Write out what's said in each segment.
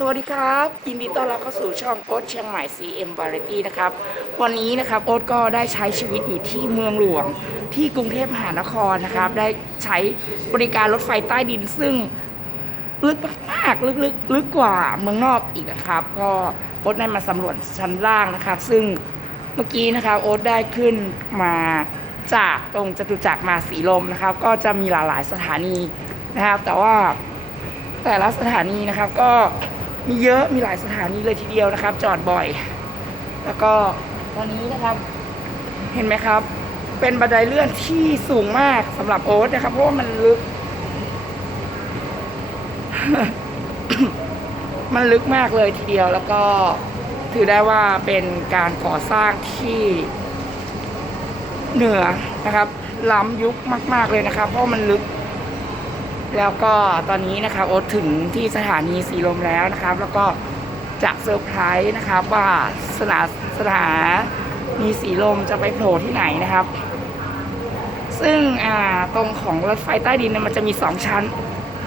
สวัสดีครับ ยินดีต้อนรับเข้าสู่ช่องโอ๊ตเชียงใหม่ CM Variety นะครับ วันนี้นะครับโอ๊ตก็ได้ใช้ชีวิตอยู่ที่เมืองหลวง ที่กรุงเทพมหานครนะครับ ได้ใช้บริการรถไฟใต้ดินซึ่งลึกมากๆลึกลึกลึกกว่าเมืองนอกอีกนะครับ ก็โอ๊ตได้มาสำรวจชั้นล่างนะครับ ซึ่งเมื่อกี้นะครับโอ๊ตได้ขึ้นมาจากตรงจตุจักรมาสีลมนะครับ ก็จะมีหลายๆสถานีนะครับ แต่ว่าแต่ละสถานีนะครับก็ มีเยอะมีหลายสถานีเลยทีเดียวนะครับ จอดบ่อย แล้วก็ตอนนี้นะครับ เห็นไหมครับ เป็นบันไดเลื่อนที่สูงมากสำหรับโอ๊ตนะครับ เพราะว่ามันลึก มันลึกมากเลยทีเดียวแล้วก็ถือได้ว่าเป็นการก่อสร้างที่เหนือนะครับ ล้ำยุคมาก ๆเลยนะครับ เพราะมันลึก แล้วก็ตอนนี้นะครับโอ๊ตถึงที่สถานีสีลมแล้วนะครับ แล้วก็จะเซอร์ไพรส์นะครับว่าสถานสถานีสีลมจะไปโผล่ที่ไหนนะครับ ซึ่งอ่าตรงของรถไฟใต้ดินเนี่ยมันจะมีสองชั้น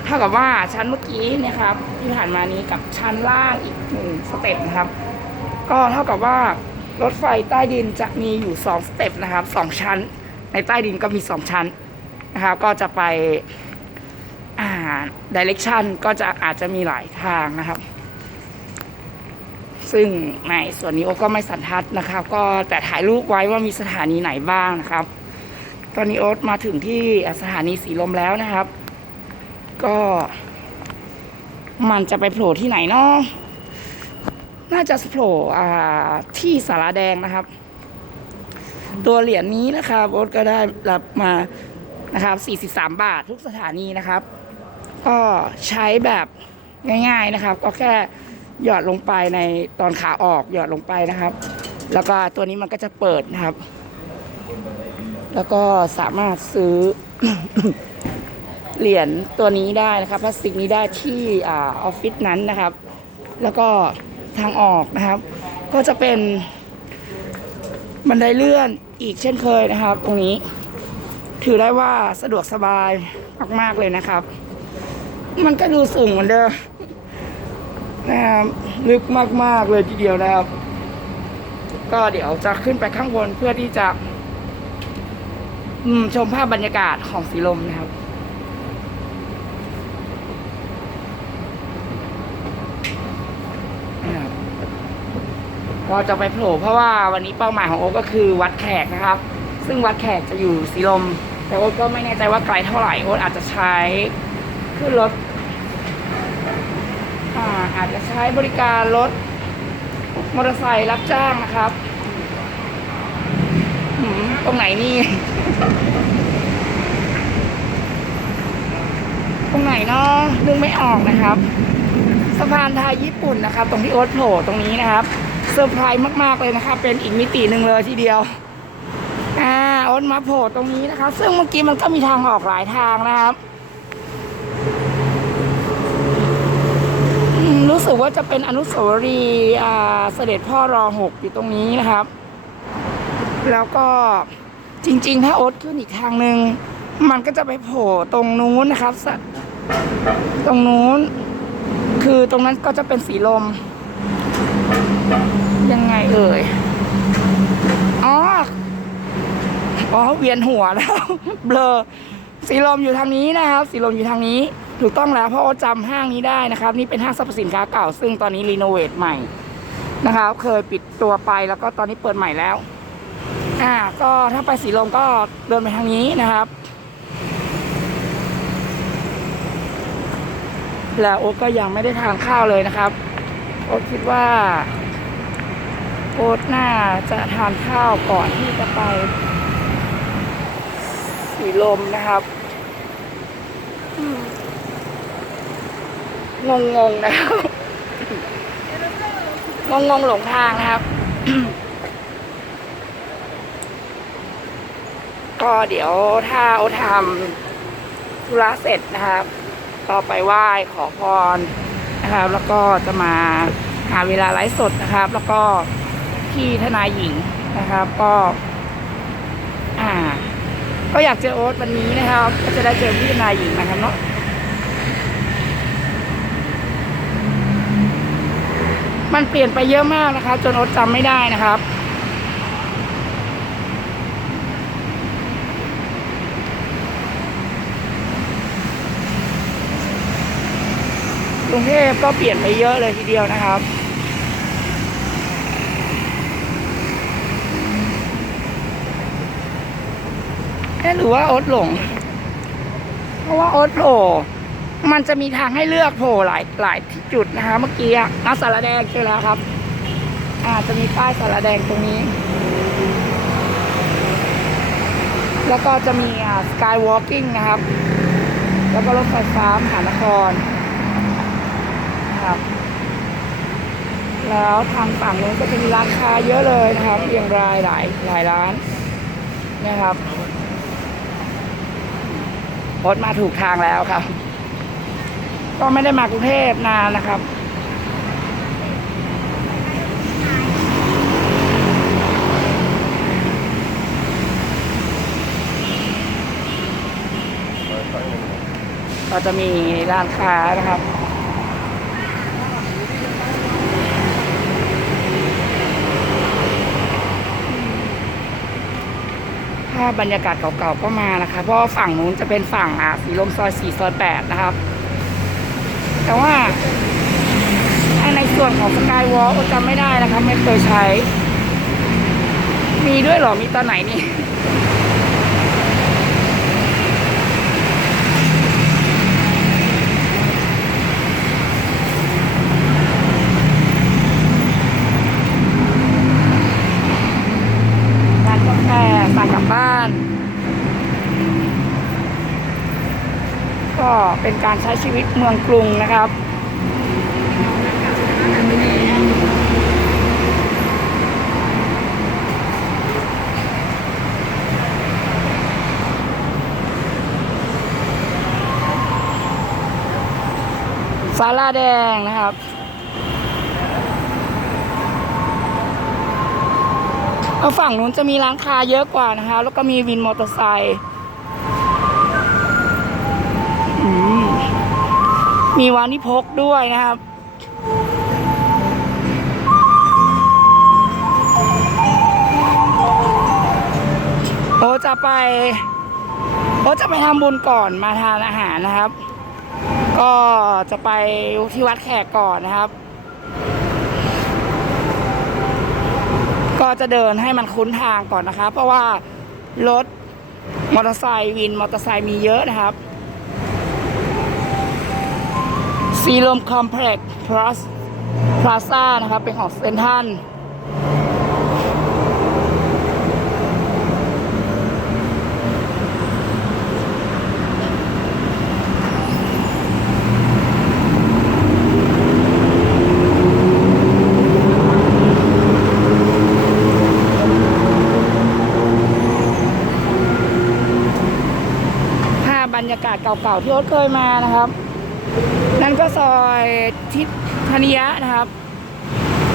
เท่ากับว่าชั้นเมื่อกี้นะครับที่ผ่านมานี้กับชั้นล่างอีกหนึ่งสเต็ปนะครับ ก็เท่ากับว่ารถไฟใต้ดินจะมีอยู่สองสเต็ปนะครับสองชั้น ในใต้ดินก็มีสองชั้นนะครับ ก็จะไป อ่าดิเรกชันก็จะอาจจะมีหลายทางนะครับ ซึ่งในส่วนนี้โอก็ไม่สันทัดนะครับ ก็แต่ถ่ายรูปไว้ว่ามีสถานีไหนบ้างนะครับ ตอนนี้โอ๊ตมาถึงที่สถานีสีลมแล้วนะครับ ก็มันจะไปโผล่ที่ไหนเนาะน่าจะโผล่ที่สาราแดงนะครับ ตัวเหรียญนี้นะครับโอ๊ตก็ได้รับมานะครับ 43 บาททุกสถานีนะครับ ก็ใช้แบบง่ายๆนะครับ ก็แค่หยอดลงไปในตอนขาออกหยอดลงไปนะครับ แล้วก็ตัวนี้มันก็จะเปิดนะครับ แล้วก็สามารถซื้อเหรียญตัวนี้ได้นะครับพลาสติกนี้ได้ที่อาออฟฟิศนั้นนะครับ แล้วก็ทางออกนะครับ ก็จะเป็นบันไดเลื่อนอีกเช่นเคยนะครับ ตรงนี้ ถือได้ว่าสะดวกสบายมาก ๆ เลยนะครับ มันก็ดูสูงเหมือนเดิมนะครับลึกมากๆเลยทีเดียวนะครับ ก็เดี๋ยวจะขึ้นไปข้างบนเพื่อที่จะชมภาพบรรยากาศของสีลมนะครับนะครับก็จะไปโผล่เพราะว่าวันนี้เป้าหมายของโอ๊ก็คือวัดแขกนะครับ ซึ่งวัดแขกจะอยู่สีลม แต่โอ๊ก็ไม่แน่ใจว่าไกลเท่าไหร่โอ๊อาจจะใช้ขึ้นรถ อาจจะใช้บริการรถมอเตอร์ไซค์รับจ้างนะครับตรงไหนนี่ ตรงไหนเนาะนึกไม่ออกนะครับสะพานไทยญี่ปุ่นนะครับ ตรงที่โอ๊ตโผล่ตรงนี้นะครับเซอร์ไพรส์มากๆเลยนะครับ เป็นอีกมิติหนึ่งเลยทีเดียวอ่าโอ๊ตมาโผล่ตรงนี้นะครับ ซึ่งเมื่อกี้มันก็มีทางออกหลายทางนะครับอืมรู้สึก ว่าจะเป็นอนุสาวรีย์เสด็จพ่อรอหกอยู่ตรงนี้นะครับ แล้วก็จริง ๆ ถ้าโอ๊ตขึ้นอีกทางหนึ่งมันก็จะไปโผล่ตรงนู้นนะครับ ตรงนู้น คือตรงนั้นก็จะเป็นสีลม ยังไงเอ่ยอ๋ออ๋อเวียนหัวแล้ว เบลอสีลมอยู่ทางนี้นะครับ สีลมอยู่ทางนี้ ถูกต้องแล้วเพราะว่าจำห้างนี้ได้นะครับ นี่เป็นห้างสรรพสินค้าเก่า ซึ่งตอนนี้รีโนเวทใหม่นะครับ เคยปิดตัวไปแล้วก็ตอนนี้เปิดใหม่แล้ว อ่า ก็ถ้าไปสีลมก็เดินไปทางนี้นะครับ แล้วโอ๊ตก็ยังไม่ได้ทานข้าวเลยนะครับ โอ๊ตคิดว่า โอ๊ตน่าจะทานข้าวก่อนที่จะไปสีลมนะครับ งงงๆนะครับ งงงๆหลงทางนะครับ ก็เดี๋ยวถ้าโอ๊ตทำธุระเสร็จนะครับก็ไปไหว้ขอพรนะครับ แล้วก็จะมาหาเวลาไลฟ์สดนะครับ แล้วก็พี่ทนายหญิงนะครับ ก็อ่า ก็อยากเจอโอ๊ตวันนี้นะครับ ก็จะได้เจอพี่ทนายหญิงนะครับเนาะ มันเปลี่ยนไปเยอะมากนะครับจนอ๊ตจำไม่ได้นะครับ กรุงเทพก็เปลี่ยนไปเยอะเลยทีเดียวนะครับเอ๊ะหรือว่าอ๊ตหลง เพราะว่าอ๊ตโผล่ มันจะมีทางให้เลือกโผล่หลายหลายจุดนะคะ เมื่อกี้อะอะสารแดงเจอแล้วครับ อาจจะมีป้ายสารแดงตรงนี้ แล้วก็จะมีอ่าสกายวอล์กิ่งนะครับ แล้วก็รถไฟฟ้ามหานครนะครับ แล้วทางฝั่งนู้นก็จะมีร้านค้าเยอะเลยนะครับเรียงรายหลายหลายร้านนะครับรถมาถูกทางแล้วครับ ก็ไม่ได้มากรุงเทพนานนะครับ ก็จะมีร้านค้านะครับถ้าพบรรยากาศเก่าๆก็มานะคะ เพราะฝั่งนู้นจะเป็นฝั่งอ่าสีลมซอยสี่ซอยแปดนะครับ แต่ว่าในส่วนของสกายวอล์กจำไม่ได้นะคะ ไม่เคยใช้ มีด้วยหรอ มีตอนไหนนี่ ร้านกาแฟสั่งกลับบ้าน ก็ เป็นการใช้ชีวิตเมืองกรุงนะครับศาลาแดงนะครับเอาฝั่งนู้นจะมีร้านค้าเยอะกว่านะคะ แล้วก็มีวินมอเตอร์ไซค์ มีวานิพกด้วยนะครับโอจะไปโอจะไปทำบุญก่อนมาทานอาหารนะครับ ก็จะไปที่วัดแขกก่อนนะครับ ก็จะเดินให้มันคุ้นทางก่อนนะคะเพราะว่ารถมอเตอร์ไซค์วินมอเตอร์ไซค์มีเยอะนะครับ ซีลมคอมเพล็กซ์พลัสพลาซ่านะครับ เป็นของเซนทันภาบรรยากาศเก่าๆที่โอ๊ตเคยมานะครับ นั่นก็ซอยทิศธนิยะนะครับ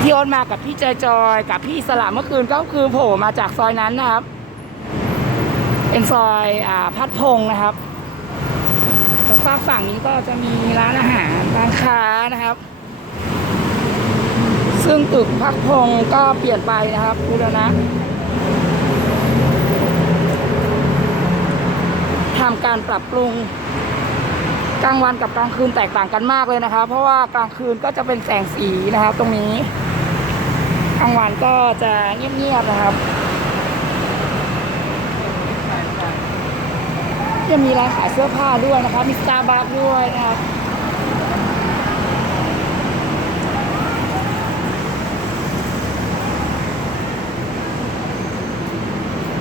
ที่โอ๊ตมากับพี่จอยจอยกับพี่สลามเมื่อคืนก็คือโผล่มาจากซอยนั้นนะครับ เป็นซอยอ่าพัดพงนะครับแล้วฝากฝั่งนี้ก็จะมีร้านอาหารร้านค้านะครับ ซึ่งตึกพักพงก็เปลี่ยนไปนะครับบูรณะทำการปรับปรุง กลางวันกับกลางคืนแตกต่างกันมากเลยนะครับเพราะว่ากลางคืนก็จะเป็นแสงสีนะครับ ตรงนี้กลางวันก็จะเงียบๆนะครับจะมีร้านขายเสื้อผ้าด้วยนะครับมีสตาร์บัคด้วยนะครับ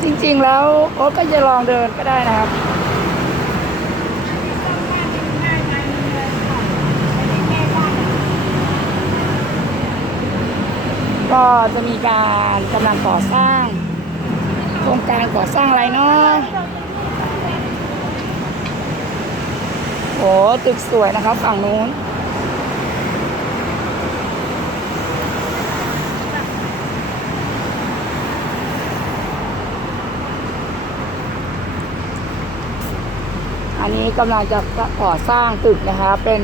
จริงๆแล้วโอ๊ตก็จะลองเดินก็ได้นะครับ ก็จะมีการกำลังก่อสร้าง โครงการก่อสร้างอะไรเนาะโอ้ตึกสวยนะครับฝั่งนู้น อันนี้กำลังจะก่อสร้างตึกนะคะ เป็น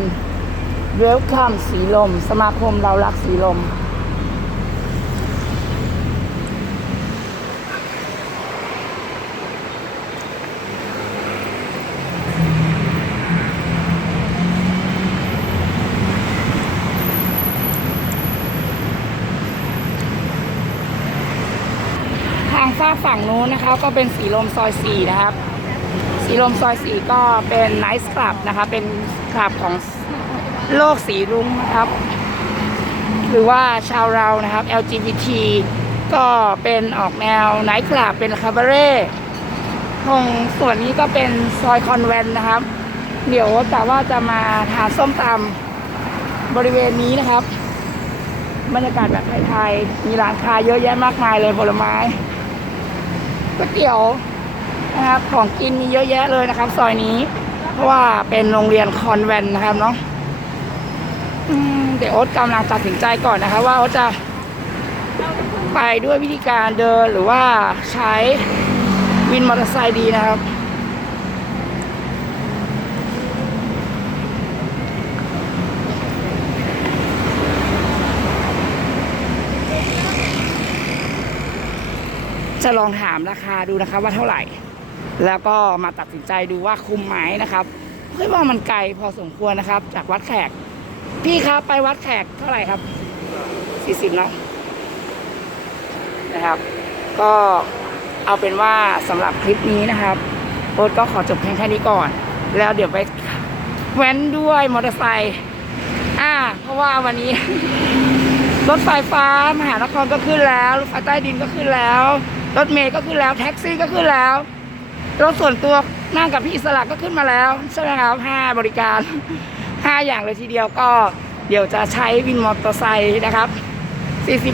Welcome สีลม สมาคมเรารักสีลม ถ้า ฝั่งนู้นนะครับก็เป็นสีลมซอยสี่นะครับ สีลมซอยสี่ก็เป็นไนท์คลับนะคะ เป็นคลับของโลกสีรุ้งนะครับ หรือว่าชาวเรานะครับ LGBT ก็เป็นออกแนวไนท์คลับเป็นคาบาเร่ตรงส่วนนี้ก็เป็นซอยคอนแวนนะครับ เดี๋ยวแต่ว่าจะมาทานส้มตำบริเวณนี้นะครับ บรรยากาศแบบไทยๆมีร้านค้าเยอะแยะมากมายเลยผลไม้ ก๋วยเตี๋ยวนะครับของกินมีเยอะแยะเลยนะครับ ซอยนี้ เพราะว่าเป็นโรงเรียนคอนแวนนะครับเนาะเดี๋ยวโอ๊ตกำลังตัดสินใจก่อนนะครับว่าโอ๊ตจะไปด้วยวิธีการเดินหรือว่าใช้วินมอเตอร์ไซค์ดีนะครับ จะลองถามราคาดูนะครับว่าเท่าไหร่ แล้วก็มาตัดสินใจดูว่าคุ้มไหมนะครับเฮ้ยว่ามันไกลพอสมควรนะครับ จากวัดแขก พี่ครับไปวัดแขกเท่าไหร่ครับสี่สิบเนาะนะครับ ก็เอาเป็นว่าสำหรับคลิปนี้นะครับโอ๊ตก็ขอจบเพียงแค่นี้ก่อน แล้วเดี๋ยวไปแว้นด้วยมอเตอร์ไซค์อ่า เพราะว่าวันนี้ รถไฟฟ้ามหานครก็ขึ้นแล้ว รถไฟใต้ดินก็ขึ้นแล้ว รถเมล์ก็ขึ้นแล้วแท็กซี่ก็ขึ้นแล้ว รถส่วนตัวนั่งกับพี่อิสระก็ขึ้นมาแล้วใช่ไหมครับห้าบริการห้าอย่างเลยทีเดียวก็เดี๋ยวจะใช้วินมอเตอร์ไซค์นะครับ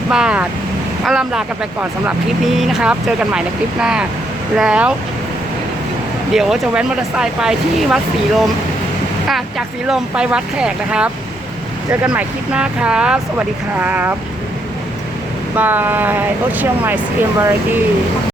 40 บาทก็ลำลากันไปก่อนสำหรับคลิปนี้นะครับ เจอกันใหม่ในคลิปหน้า แล้ว เดี๋ยวจะแว้นมอเตอร์ไซค์ไปที่วัดสีลมจากสีลมไปวัดแขกนะครับ เจอกันใหม่คลิปหน้าครับ สวัสดีครับ บายโอ